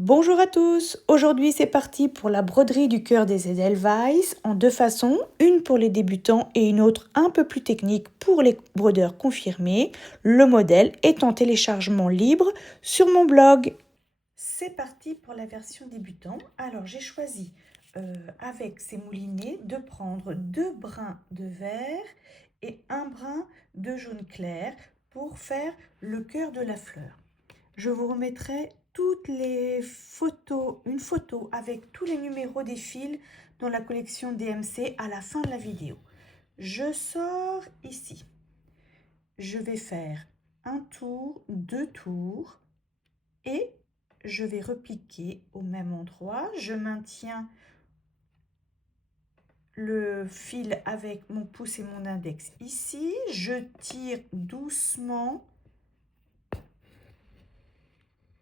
Bonjour à tous, aujourd'hui c'est parti pour la broderie du cœur des Edelweiss en deux façons, une pour les débutants et une autre un peu plus technique pour les brodeurs confirmés. Le modèle est en téléchargement libre sur mon blog. C'est parti pour la version débutant. Alors j'ai choisi avec ces moulinets de prendre 2 brins de vert et un brin de jaune clair pour faire le cœur de la fleur. Je vous remettrai toutes les photos, une photo avec tous les numéros des fils dans la collection DMC à la fin de la vidéo. Je sors ici. Je vais faire un tour, 2 tours et je vais repiquer au même endroit. Je maintiens le fil avec mon pouce et mon index ici. Je tire doucement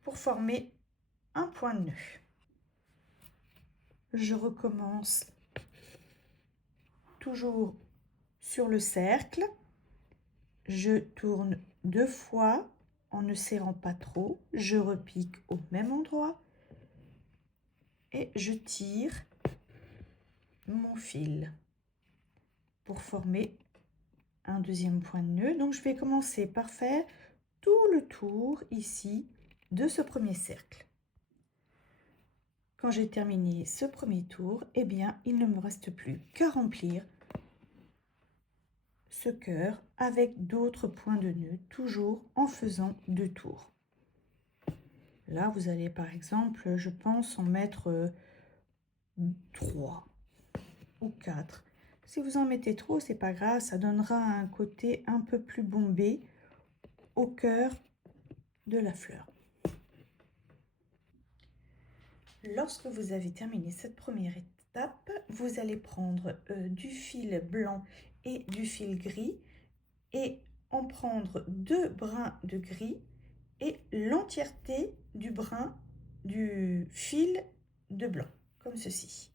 pour former un point de nœud. Je recommence toujours sur le cercle. Je tourne 2 fois en ne serrant pas trop. Je repique au même endroit et je tire mon fil pour former un deuxième point de nœud. Donc je vais commencer par faire tout le tour ici de ce premier cercle. Quand j'ai terminé ce premier tour, eh bien, il ne me reste plus qu'à remplir ce cœur avec d'autres points de nœud, toujours en faisant 2 tours. Là, vous allez par exemple, je pense, en mettre 3 ou 4. Si vous en mettez trop, c'est pas grave, ça donnera un côté un peu plus bombé au cœur de la fleur. Lorsque vous avez terminé cette première étape, vous allez prendre du fil blanc et du fil gris et en prendre 2 brins de gris et l'entièreté du brin du fil de blanc, comme ceci.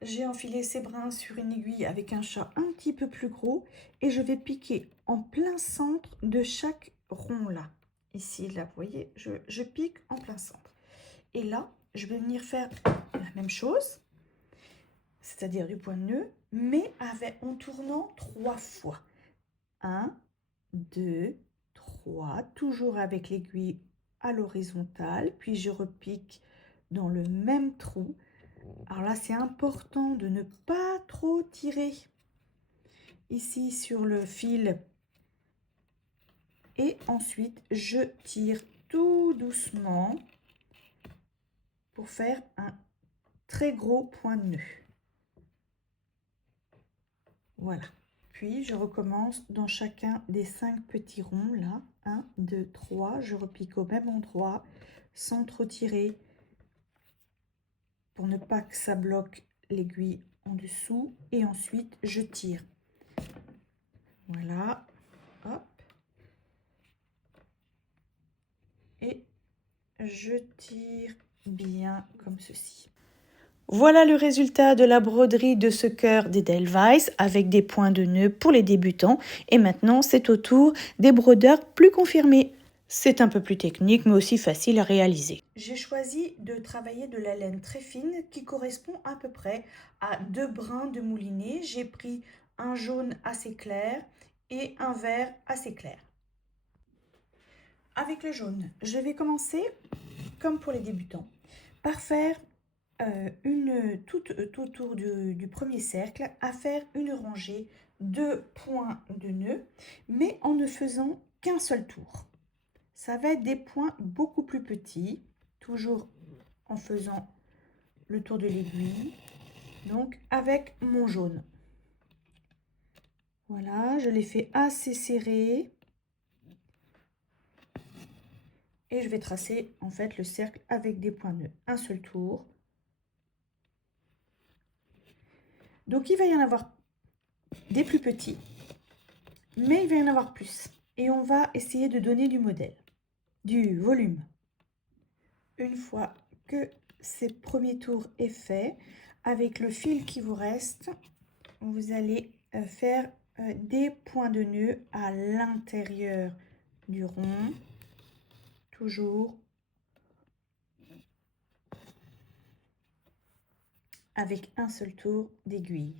J'ai enfilé ces brins sur une aiguille avec un chat un petit peu plus gros et je vais piquer en plein centre de chaque rond là. Ici, là, vous voyez, je pique en plein centre. Et là, je vais venir faire la même chose, c'est-à-dire du point de nœud, mais en tournant 3 fois. 1, 2, 3, toujours avec l'aiguille à l'horizontale, puis je repique dans le même trou. Alors là, c'est important de ne pas trop tirer ici sur le fil. Et ensuite, je tire tout doucement pour faire un très gros point de nœud. Voilà. Puis, je recommence dans chacun des 5 petits ronds, là. 1, 2, 3. Je repique au même endroit, sans trop tirer, pour ne pas que ça bloque l'aiguille en dessous. Et ensuite, je tire. Voilà. Hop. Et je tire bien comme ceci. Voilà le résultat de la broderie de ce cœur d'Edelweiss avec des points de nœud pour les débutants. Et maintenant, c'est au tour des brodeurs plus confirmés. C'est un peu plus technique, mais aussi facile à réaliser. J'ai choisi de travailler de la laine très fine qui correspond à peu près à 2 brins de moulinet. J'ai pris un jaune assez clair et un vert assez clair. Avec le jaune, je vais commencer, comme pour les débutants, par faire tout autour du premier cercle, à faire une rangée de points de nœud, mais en ne faisant qu'un seul tour. Ça va être des points beaucoup plus petits, toujours en faisant le tour de l'aiguille, donc avec mon jaune. Voilà, je l'ai fait assez serré. Et je vais tracer en fait le cercle avec des points de nœud. Un seul tour. Donc il va y en avoir des plus petits, mais il va y en avoir plus. Et on va essayer de donner du modèle, du volume. Une fois que ce premier tour est fait, avec le fil qui vous reste, vous allez faire des points de nœud à l'intérieur du rond, toujours avec un seul tour d'aiguille.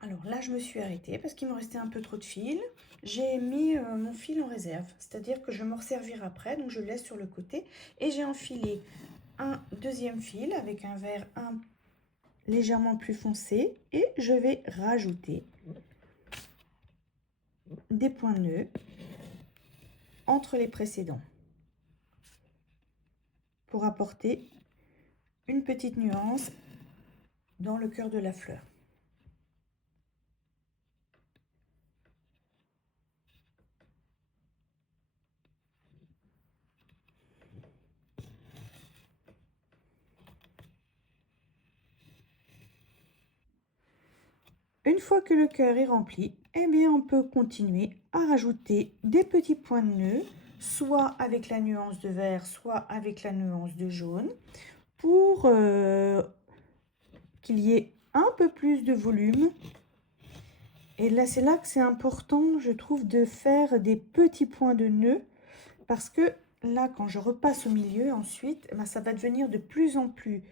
Alors là, je me suis arrêtée parce qu'il me restait un peu trop de fil. J'ai mis mon fil en réserve, c'est-à-dire que je vais m'en servir après, donc je le laisse sur le côté. Et j'ai enfilé un deuxième fil avec un vert légèrement plus foncé et je vais rajouter des points nœuds entre les précédents pour apporter une petite nuance dans le cœur de la fleur. Une fois que le cœur est rempli, eh bien on peut continuer à rajouter des petits points de nœud, soit avec la nuance de vert, soit avec la nuance de jaune, pour qu'il y ait un peu plus de volume. Et là, c'est là que c'est important, je trouve, de faire des petits points de nœud, parce que là, quand je repasse au milieu ensuite, eh bien, ça va devenir de plus en plus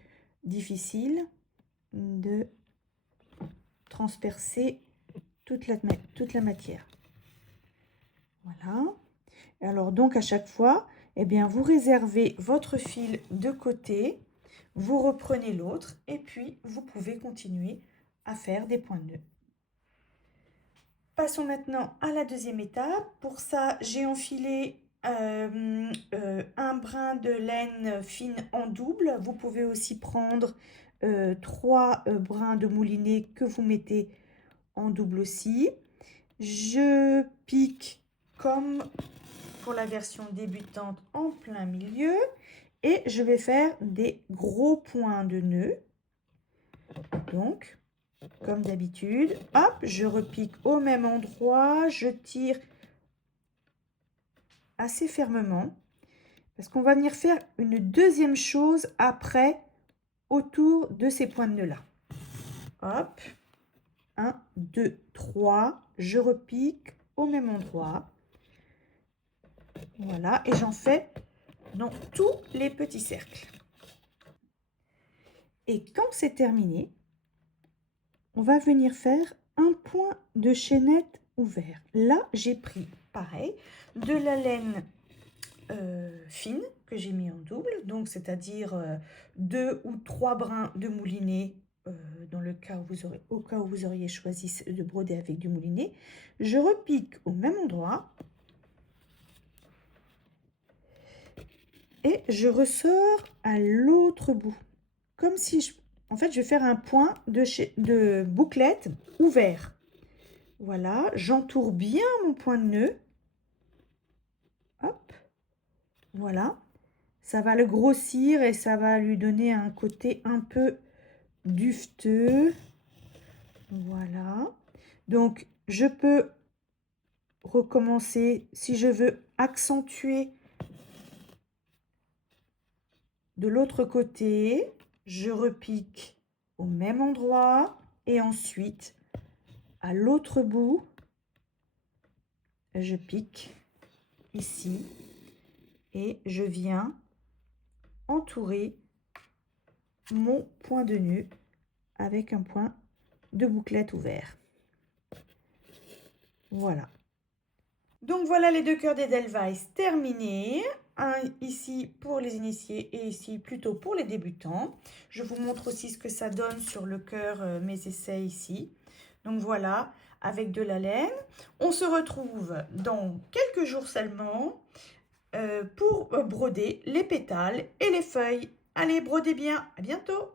difficile de transpercer toute la matière. Voilà. Alors donc à chaque fois, eh bien, vous réservez votre fil de côté, vous reprenez l'autre et puis vous pouvez continuer à faire des points de nœud. Passons maintenant à la deuxième étape. Pour ça, j'ai enfilé un brin de laine fine en double. Vous pouvez aussi prendre 3 brins de moulinet que vous mettez en double aussi. Je pique comme pour la version débutante en plein milieu et je vais faire des gros points de nœud. Donc, comme d'habitude, hop, je repique au même endroit, je tire assez fermement parce qu'on va venir faire une deuxième chose après autour de ces points de nœud là. Hop, 1, 2, 3, je repique au même endroit. Voilà, et j'en fais dans tous les petits cercles. Et quand c'est terminé, on va venir faire un point de chaînette ouvert. Là, j'ai pris, pareil, de la laine fine que j'ai mis en double, donc c'est-à-dire 2 ou 3 brins de moulinet dans le cas où vous auriez choisi de broder avec du moulinet. Je repique au même endroit et je ressors à l'autre bout, comme si en fait je vais faire un point de bouclette ouvert. Voilà, j'entoure bien mon point de nœud. Hop, voilà, ça va le grossir et ça va lui donner un côté un peu duveteux. Voilà, donc je peux recommencer si je veux accentuer de l'autre côté. Je repique au même endroit et ensuite à l'autre bout je pique ici et je viens entourer mon point de nœud avec un point de bouclette ouvert. Voilà. Donc voilà les 2 cœurs d'Edelweiss terminés. Un ici pour les initiés et ici plutôt pour les débutants. Je vous montre aussi ce que ça donne sur le cœur mes essais ici. Donc voilà, avec de la laine. On se retrouve dans quelques jours seulement pour broder les pétales et les feuilles. Allez, brodez bien, à bientôt!